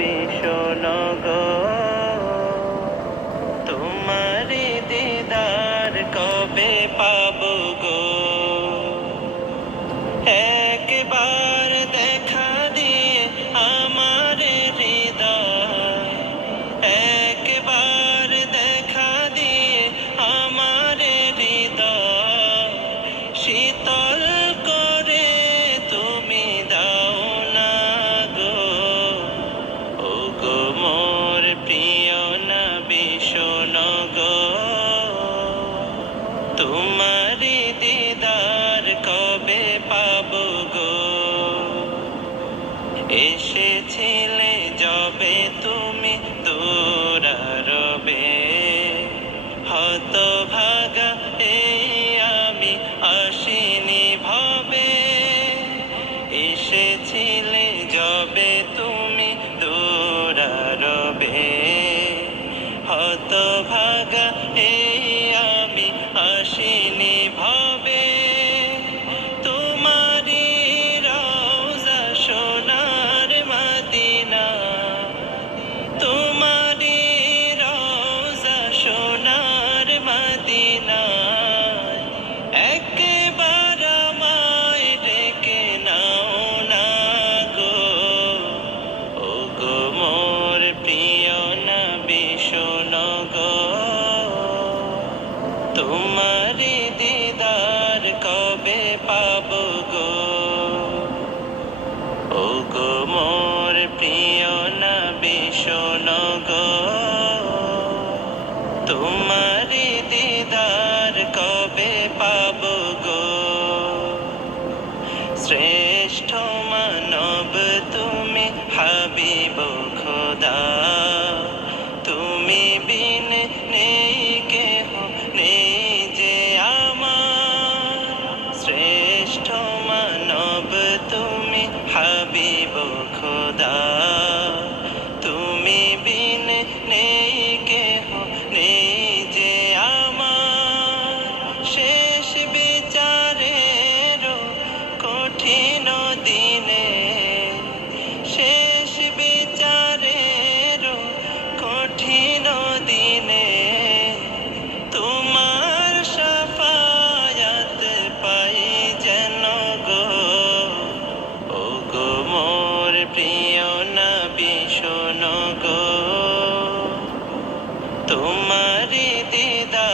নবী গো তোমার দিদার কবে পাবো গো একবার এসেছিলে যবে তুমি দূরারবে হত ভাগা এই আমি আসিনি ভবে। এসেছিলে যবে তুমি দূরারবে হত ভাগা এই মোর প্রিয় না বিষণ তোমার দিদার কবে পাব গো? শ্রেষ্ঠ মানব তুমি হাবিব খোদা। হাবিব খোদা। তোমারি দিদা